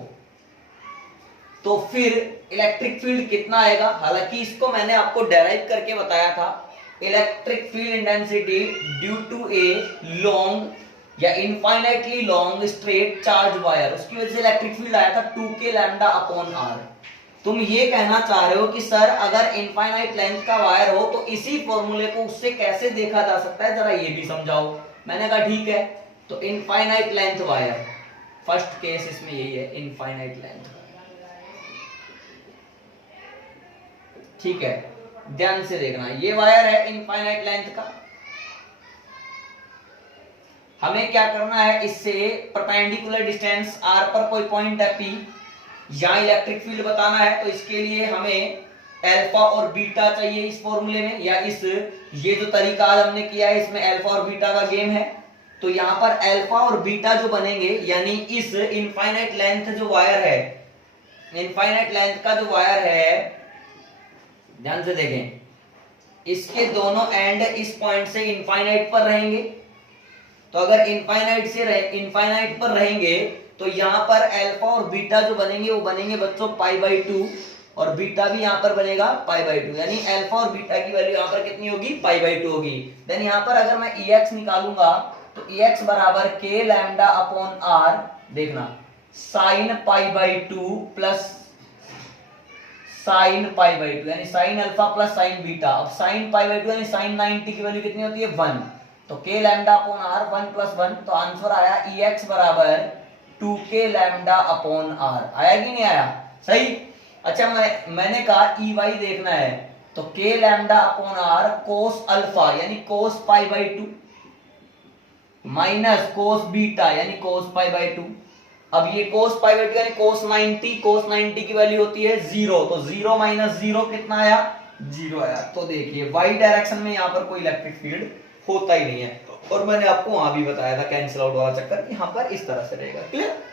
तो फिर इलेक्ट्रिक फील्ड कितना आएगा? हालांकि इसको मैंने आपको डेराइव करके बताया था। Electric field intensity due to a long या infinitely long straight charge wire, उसकी वजह से इलेक्ट्रिक फील्ड आया था 2k लैम्डा अपॉन आर। तुम ये कहना चाह रहे हो कि सर अगर इनफाइनाइट लेंथ का वायर हो तो इसी फॉर्मूले को उससे कैसे देखा जा सकता है, जरा ये भी समझाओ। मैंने कहा ठीक है, तो infinite length wire, first case इसमें यही है, इनफाइनाइट लेंथ। ठीक है, ध्यान से देखना, ये वायर है इनफाइनाइट लेंथ का। हमें क्या करना है, इससे परपेंडिकुलर डिस्टेंस r पर कोई पॉइंट है P, यहां इलेक्ट्रिक फील्ड बताना है, तो इसके लिए हमें अल्फा और बीटा चाहिए इस फॉर्मूले में, या इस ये जो तरीका आज हमने किया है इसमें अल्फा और बीटा का गेम है। तो यहां पर अल्फा और बीटा जो बनेंगे, यानी इस इनफाइनाइट लेंथ जो वायर है, इनफाइनाइट लेंथ का जो वायर है, ध्यान से देखें, इसके दोनों एंड इस पॉइंट से इनफाइनाइट पर रहेंगे। तो अगर इनफाइनाइट पर रहेंगे तो यहां पर अल्फा और बीटा जो बनेंगे वो बनेंगे बच्चों π/2, और बीटा भी यहां पर बनेगा π/2, यानी अल्फा और बीटा की वैल्यू यहां पर कितनी होगी, π/2 होगी। देन यहां पर अगर मैं EX निकालूंगा तो EX बराबर k लैम्डा अपॉन r, देखना, sin π/2 प्लस sin π/2, यानी sin alpha plus sin beta. अब sin π/2 यानी sin 90 की वैल्यू कितनी होती है, 1, तो k लैम्डा अपॉन r 1 + 1, तो आंसर आया EX बराबर 2k लैम्डा अपॉन r। आया कि नहीं आया, सही। अच्छा, मैंने कहा EY देखना है, तो k lambda upon r cos alpha यानी cos π/2 माइनस cos बीटा यानी cos π/2। अब ये cos π/2 यानी cos 90 की वैल्यू होती है 0, तो 0 - 0 कितना आया, 0 आया। तो देखिए y डायरेक्शन में यहां पर कोई इलेक्ट्रिक फील्ड होता ही नहीं है, और मैंने आपको वहां भी बताया था कैंसिल आउट वाला चक्कर, यहां पर इस तरह से रहेगा। क्लियर।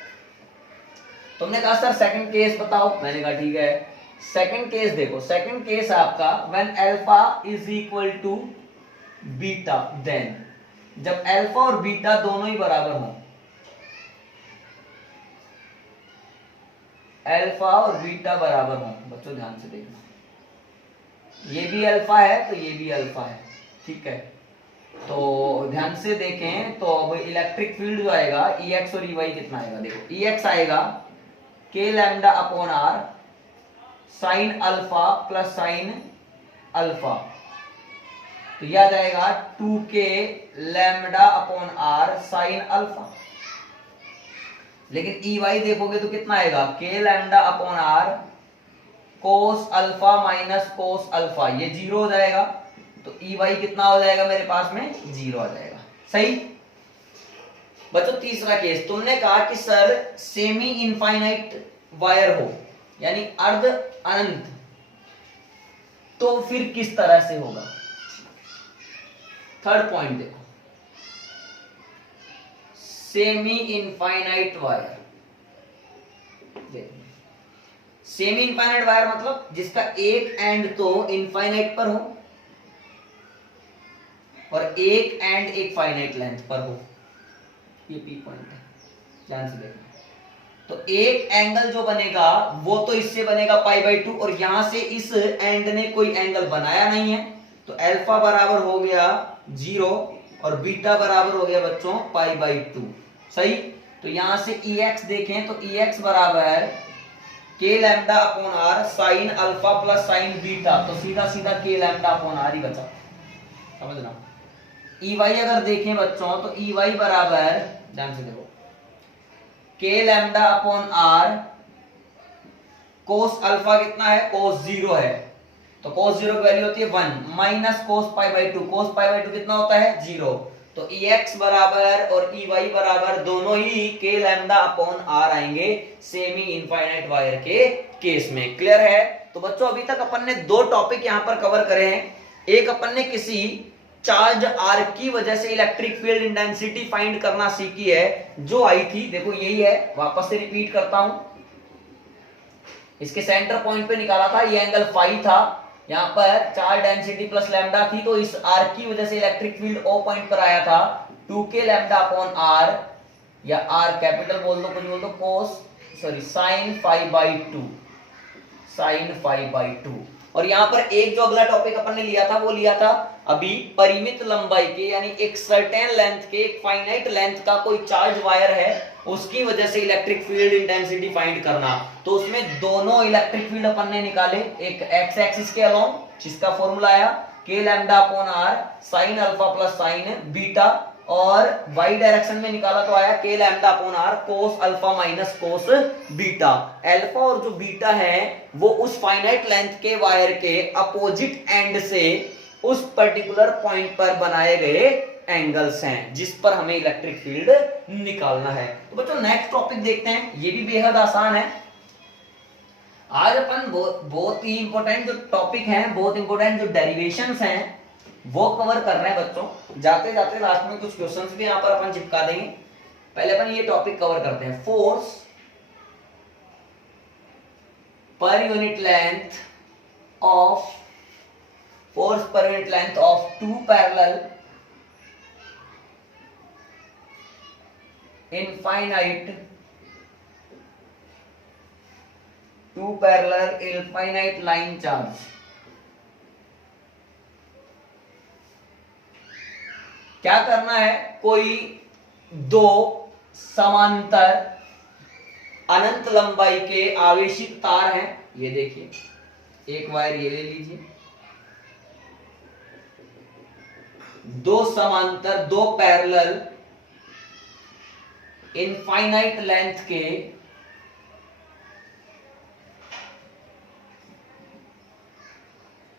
तुमने कहा सर सेकंड केस बताओ, मैंने कहा ठीक है, सेकंड केस देखो, सेकंड केस है आपका when alpha is equal to beta, then जब अल्फा और बीटा दोनों ही बराबर हो, अल्फा और बीटा बराबर हो, बच्चों ध्यान से देखना, ये भी अल्फा है तो ये भी अल्फा है, ठीक है। तो ध्यान से देखें, तो अब इलेक्ट्रिक फील्ड जो आएगा EX और EY कितना आएगा, देखो EX आएगा k lambda upon r sign alpha plus sine alpha, तो याद आएगा 2k lambda upon r sine alpha. लेकिन EY देखोगे तो कितना आएगा, k लैम्डा अपॉन r कोस अल्फा माइनस कोस अल्फा, ये 0 हो जाएगा, तो EY कितना हो जाएगा मेरे पास में, 0 आ जाएगा, सही। बच्चों तीसरा केस, तुमने कहा कि सर सेमी इनफाइनाइट वायर हो यानी अर्ध अनंत, तो फिर किस तरह से होगा। थर्ड पॉइंट देखो, semi infinite wire, semi infinite wire मतलब जिसका एक एंड तो इनफाइनाइट पर हो और एक एंड एक फाइनाइट लेंथ पर हो, ये P पॉइंट है, ध्यान से देखना। तो एक एंगल जो बनेगा वो तो इससे बनेगा π/2, और यहां से इस एंड ने कोई एंगल बनाया नहीं है, तो अल्फा बराबर हो गया 0 और बीटा बराबर हो गया बच्चों π/2, सही। तो यहां से EX देखें तो EX बराबर k lambda upon r sign alpha plus sine beta, तो सीधा सीधा k लैम्डा अपॉन r ही बचा, समझना। EY अगर देखें बच्चों तो EY बराबर, ध्यान से देखो, k lambda upon r cos alpha कितना है, कोस 0 है, तो कोस 0 की वैल्यू होती है 1 माइनस कोस π/2, कोस π/2 कितना होता है 0, तो EX बराबर और EY बराबर दोनों ही k लैम्डा अपॉन r आएंगे सेमी इनफाइनाइट वायर के केस में। क्लियर है। तो बच्चों अभी तक अपन ने दो टॉपिक यहां पर कवर करे हैं, एक अपन ने किसी चार्ज r की वजह से इलेक्ट्रिक फील्ड इंटेंसिटी फाइंड करना सीखी है, जो आई थी, देखो यही है, वापस से रिपीट करता हूं, इसके सेंटर पॉइंट पे निकाला था, ये एंगल फाई था, यहां पर चार्ज डेंसिटी प्लस लैम्डा थी, तो इस r की वजह से इलेक्ट्रिक फील्ड O पॉइंट पर आया था 2k लैम्डा अपॉन r, या r कैपिटल बोल दो, कुछ बोल दो, कोस सॉरी साइन π/2, साइन π/2, और यहां पर एक जो अगला टॉपिक अपन ने लिया था वो लिया था अभी परिमित लंबाई के, यानी एक सर्टेन लेंथ के, एक फाइनाइट लेंथ का कोई चार्ज वायर है, उसकी वजह से इलेक्ट्रिक फील्ड इंटेंसिटी फाइंड करना। तो उसमें दोनों इलेक्ट्रिक फील्ड अपन ने निकाले, एक एक्स एक्सिस के अलोंग जिसका फॉर्मूला आया k lambda upon r sin alpha plus sin beta, और y डायरेक्शन में निकाला तो आया k lambda upon r cos alpha minus cos beta. Alpha और जो बीटा है वो उस फाइनाइट लेंथ के वायर के अपोजिट एंड से उस पर्टिकुलर पॉइंट पर बनाए गए एंगल्स हैं जिस पर हमें इलेक्ट्रिक फील्ड निकालना है। तो बच्चों नेक्स्ट टॉपिक देखते हैं, ये भी बेहद आसान है। आज अपन बहुत ही इंपॉर्टेंट जो टॉपिक हैं, बहुत इंपॉर्टेंट जो डेरिवेशंस हैं वो कवर कर रहे हैं बच्चों। जाते जाते लास्ट में कुछ क्वेश्चंस भी यहां पर अपन चिपका देंगे। पहले अपन ये टॉपिक कवर करते हैं, फोर्स पर unit length of two parallel infinite line charge. क्या करना है, कोई दो समांतर अनंत लंबाई के आवेशित तार हैं, ये देखिए एक वायर ये ले लीजिए, दो समांतर दो पैरेलल इनफाइनाइट लेंथ के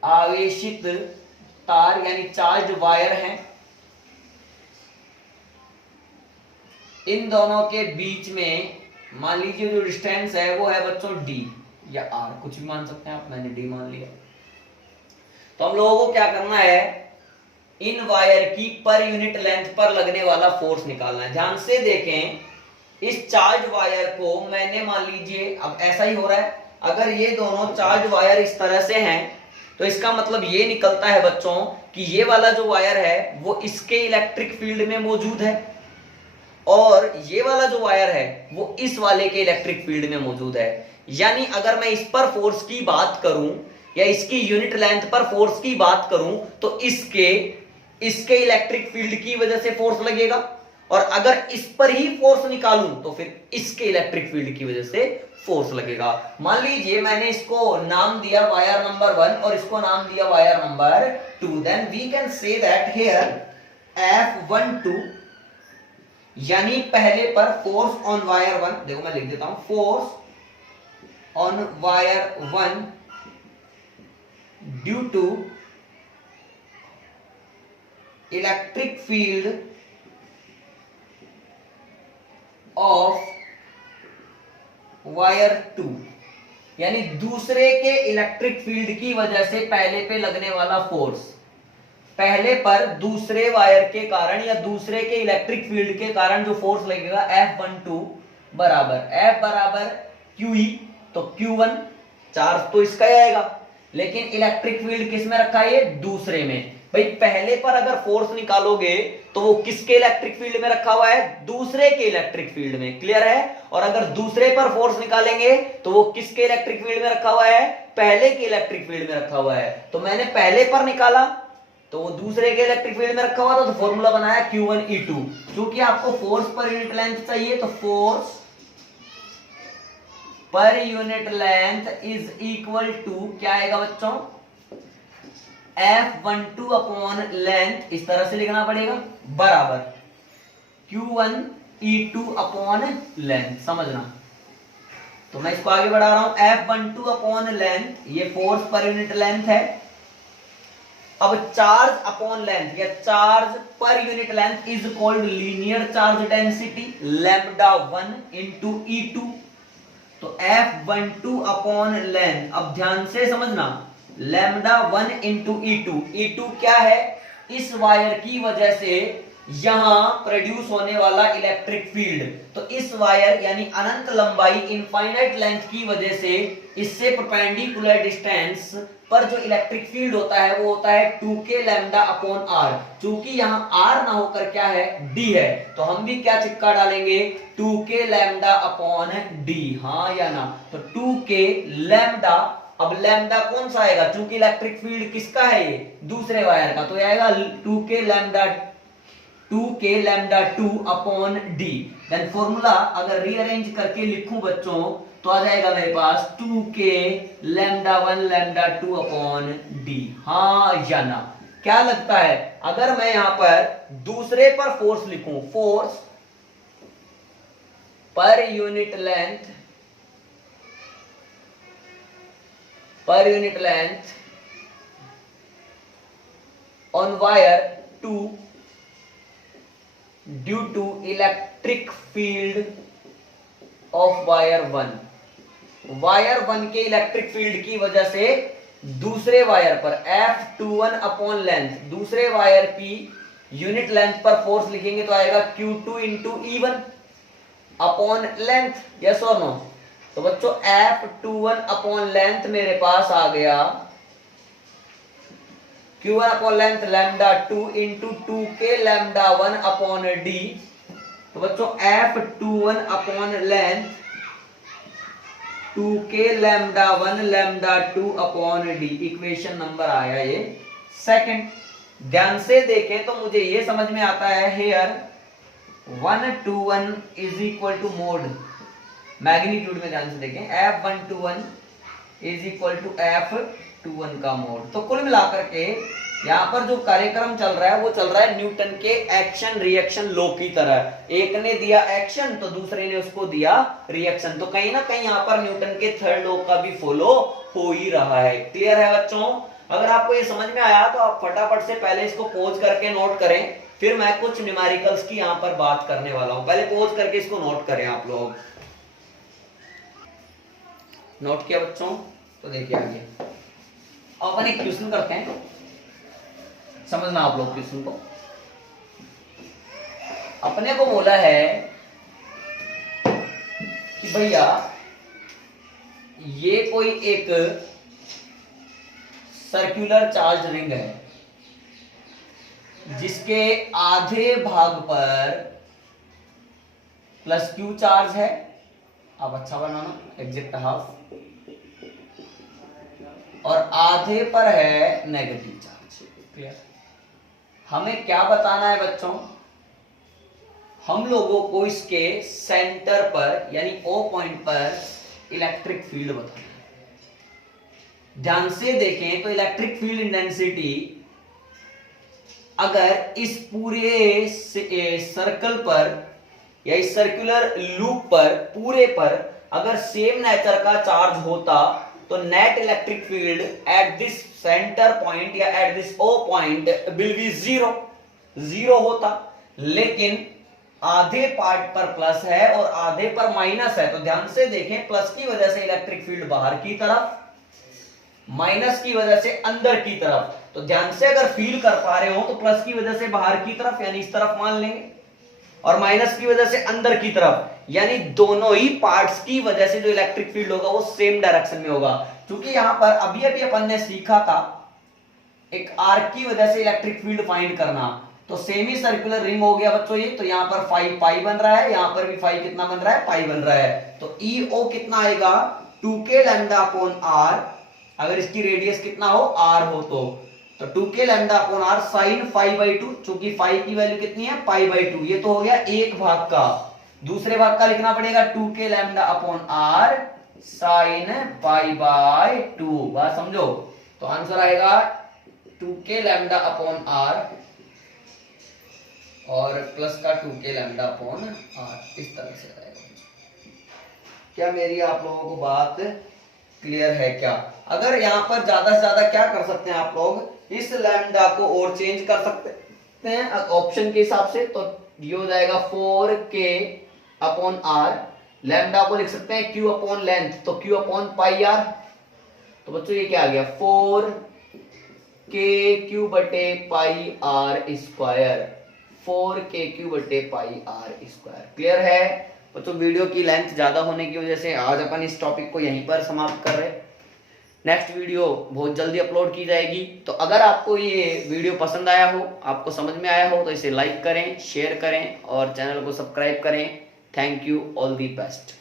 आवेशित तार यानी चार्ज वायर हैं। इन दोनों के बीच में मान लीजिए जो डिस्टेंस है वो है बच्चों d या r, कुछ भी मान सकते हैं आप, मैंने d मान लिया। तो हम लोगों को क्या करना है, इन वायर की पर यूनिट लेंथ पर लगने वाला फोर्स निकालना है। ध्यान से देखें, इस चार्ज वायर को मैंने मान लीजिए, अब ऐसा ही हो रहा है, अगर ये दोनों चार्ज वायर इस तरह से हैं तो इसका मतलब ये निकलता है बच्चों कि ये वाला जो वायर है वो इसके इलेक्ट्रिक फील्ड में मौजूद है और ये वाला जो वायर है वो इस वाले के इलेक्ट्रिक फील्ड में मौजूद है। यानी अगर मैं इस पर फोर्स की बात करूं या इसकी यूनिट लेंथ पर फोर्स की बात करूं तो इसके इलेक्ट्रिक फील्ड की वजह से फोर्स लगेगा, और अगर इस पर ही फोर्स निकालूं तो फिर इसके इलेक्ट्रिक फील्ड की वजह से फोर्स लगेगा। मान लीजिए मैंने इसको नाम दिया वायर नंबर 1 और इसको नाम दिया wire number 2, then we can say that here F12 यानी पहले पर फोर्स ऑन वायर 1, देखो मैं लिख देता हूं, force on wire 1 due to electric field of wire 2, यानी दूसरे के इलेक्ट्रिक फील्ड की वजह से पहले पे लगने वाला फोर्स, पहले पर दूसरे वायर के कारण या दूसरे के इलेक्ट्रिक फील्ड के कारण जो फोर्स लगेगा F12 बराबर QE, तो Q1 चार्ज तो इसका ही आएगा, लेकिन इलेक्ट्रिक फील्ड किस में रखा है, ये दूसरे में। भाई पहले पर अगर फोर्स निकालोगे तो वो किसके इलेक्ट्रिक फील्ड में रखा हुआ है, दूसरे के इलेक्ट्रिक फील्ड में, क्लियर है। और अगर दूसरे पर फोर्स निकालेंगे तो वो किसके इलेक्ट्रिक फील्ड में रखा हुआ है, पहले के इलेक्ट्रिक फील्ड में रखा हुआ है। तो मैंने पहले पर निकाला तो वो दूसरे के इलेक्ट्रिक फील्ड में रखा हुआ था, तो फॉर्मूला बनाया Q1E2। क्योंकि आपको फोर्स पर यूनिट लेंथ चाहिए तो फोर्स पर unit length is equal to क्या आएगा बच्चों, F12 अपॉन लेंथ, इस तरह से लिखना पड़ेगा, बराबर Q1E2 अपॉन लेंथ, समझना। तो मैं इसको आगे बढ़ा रहा हूं, F12 अपॉन लेंथ, ये फोर्स पर यूनिट लेंथ है। अब चार्ज अपॉन लेंथ या charge per unit length is called linear charge density λ1 into E2। तो F12 अपॉन लेंथ, अब ध्यान से समझना, λ1 इंटू E2 क्या है, इस वायर की वजह से यहां प्रोड्यूस होने वाला इलेक्ट्रिक फील्ड। तो इस वायर यानी अनंत लंबाई इनफाइनाइट लेंथ की वजह से इससे परपेंडिकुलर डिस्टेंस पर जो इलेक्ट्रिक फील्ड होता है वो होता है 2k लैम्डा अपॉन r। चूंकि यहां r ना होकर क्या है, d है, तो हम भी क्या चिपका डालेंगे, 2k लैम्डा अपॉन d, हाँ या ना। तो 2k लैम्डा अब लैम्डा कौन सा आएगा, चूंकि इलेक्ट्रिक फील्ड किसका है ये, दूसरे वायर का, तो ये आएगा 2k lambda 2 upon d. Then formula अगर रीअरेंज करके लिखूं बच्चों तो आ जाएगा मेरे पास 2k lambda 1 lambda 2 upon d. हाँ या ना, क्या लगता है अगर मैं यहां पर दूसरे पर फोर्स लिखूं, फोर्स पर unit length on wire 2 due to electric field of wire 1, wire 1 के इलेक्ट्रिक फील्ड की वजह से दूसरे वायर पर F21 अपॉन लेंथ, दूसरे वायर की यूनिट लेंथ पर फोर्स लिखेंगे तो आएगा Q2 into E1 upon length, yes और नो। तो बच्चों F21 अपॉन लेंथ मेरे पास आ गया Q1 upon length lambda 2 into 2k lambda 1 upon D. तो बच्चों F21 upon length 2k lambda 1 lambda 2 upon D, equation number आया ये सेकंड। ध्यान से देखें तो मुझे ये समझ में आता है here 121 is equal to mod, magnitude में ध्यान से देखें, F121 is equal to F21 का मोड। तो कुल मिलाकर के यहाँ पर जो कार्यक्रम चल रहा है वो चल रहा है न्यूटन के एक्शन रिएक्शन लॉ की तरह। एक ने दिया एक्शन तो दूसरे ने उसको दिया रिएक्शन, तो कहीं ना कहीं यहाँ पर न्यूटन के थर्ड लॉ का भी फॉलो हो ही रहा है। क्लियर है बच्चों? अगर आपको ये समझ में आया तो आप फटाफट से पहले इसको पॉज करके नोट करें, फिर मैं कुछ न्यूमेरिकल्स की यहाँ पर बात करने वाला हूं। पहले पॉज करके इसको नोट करें आप लोग। नोट किया बच्चों? तो देखिए आगे अपन एक क्वेश्चन करते हैं, समझना आप लोग क्वेश्चन को। अपने को बोला है कि भैया ये कोई एक सर्कुलर चार्ज रिंग है जिसके आधे भाग पर प्लस क्यू चार्ज है, अब अच्छा बनाना एग्जैक्ट हाफ, और आधे पर है नेगेटिव चार्ज। क्लियर? हमें क्या बताना है बच्चों? हम लोगों को इसके सेंटर पर यानी O पॉइंट पर इलेक्ट्रिक फील्ड बताना है। ध्यान से देखें तो इलेक्ट्रिक फील्ड इंटेंसिटी अगर इस पूरे सर्कल पर या इस सर्कुलर लूप पर पूरे पर अगर सेम नेचर का चार्ज होता तो net electric field at this centre point या at this O point will be zero होता। लेकिन आधे पार्ट पर प्लस है और आधे पर माइनस है, तो ध्यान से देखें प्लस की वजह से इलेक्ट्रिक फील्ड बाहर की तरफ, माइनस की वजह से अंदर की तरफ। तो ध्यान से अगर फील कर पा रहे हो तो प्लस की वजह से बाहर की तरफ यानी इस तरफ मान लेंगे, और माइनस की वजह से अंदर की तरफ, यानी दोनों ही पार्ट्स की वजह से जो इलेक्ट्रिक फील्ड होगा वो सेम डायरेक्शन में होगा। क्योंकि यहां पर अभी अभी अपन ने सीखा था एक आर्क की वजह से इलेक्ट्रिक फील्ड फाइंड करना, तो सेमी सर्कुलर रिंग हो गया बच्चों ये। तो यहां पर पाई बन रहा है, यहां पर भी फाई कितना बन रहा है, पाई बन रहा है। तो EO कितना आएगा 2k लैम्डा अपॉन r, अगर इसकी रेडियस कितना हो r हो तो 2k lambda upon r sine phi by 2, चूंकि फाई की वैल्यू कितनी है पाई बाई 2, ये तो हो गया एक भाग का। दूसरे भाग का लिखना पड़ेगा 2k lambda upon r sign pi by 2। बात समझो? तो आंसर आएगा 2k लैम्डा अपॉन r और प्लस का 2k लैम्डा अपॉन r, इस तरह से आएगा। क्या मेरी आप लोगों को बात क्लियर है क्या? अगर यहां पर ज्यादा से ज्यादा क्या कर सकते हैं आप लोग, इस लैम्डा को और चेंज कर सकते हैं ऑप्शन के हिसाब से। तो ये हो जाएगा 4k अपॉन r, लैम्डा को लिख सकते हैं q अपॉन लेंथ, तो q अपॉन पाई r। तो बच्चों ये क्या आ गया 4kq बटे पाई r स्क्वायर, 4kq बटे पाई r स्क्वायर। क्लियर है बच्चों? वीडियो की लेंथ ज्यादा होने की वजह से आज अपन इस टॉपिक को यहीं पर समाप्त कर रहे हैं। नेक्स्ट वीडियो बहुत जल्दी अपलोड की जाएगी। तो अगर आपको ये वीडियो पसंद आया हो, आपको समझ में आया हो, तो इसे लाइक करें, शेयर करें और चैनल को सब्सक्राइब करें। Thank you, all the best.